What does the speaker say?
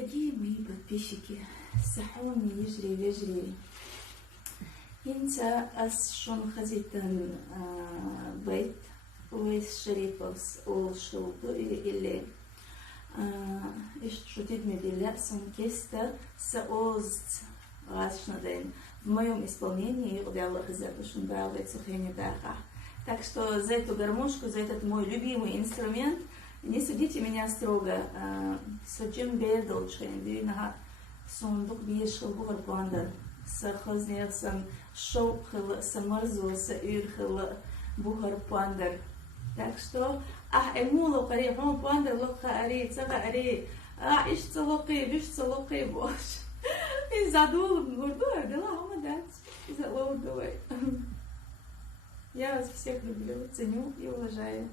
Дорогие мои подписчики, сахони ежри вежри. Инца ас шон хазитан бейт уэс шерифовс ол шулду или шутит медиля сункеста саоз рашнаден. В моем исполнении Аллах запишем бравы цухени даха. Так что за эту гармошку, за этот мой любимый инструмент не судите меня строго. Сочем бердл чхен дюнага сундук биешхил бухар пандар. Сахазнер сам шоухил самарзу саюрхил бухар пандар. Так что эмуло кари хом пандар лоха ари цага ари иш цалоки биш цалоки бош. И задул гурду дела хамадать. Залоу давай. Я вас всех люблю, ценю и уважаю.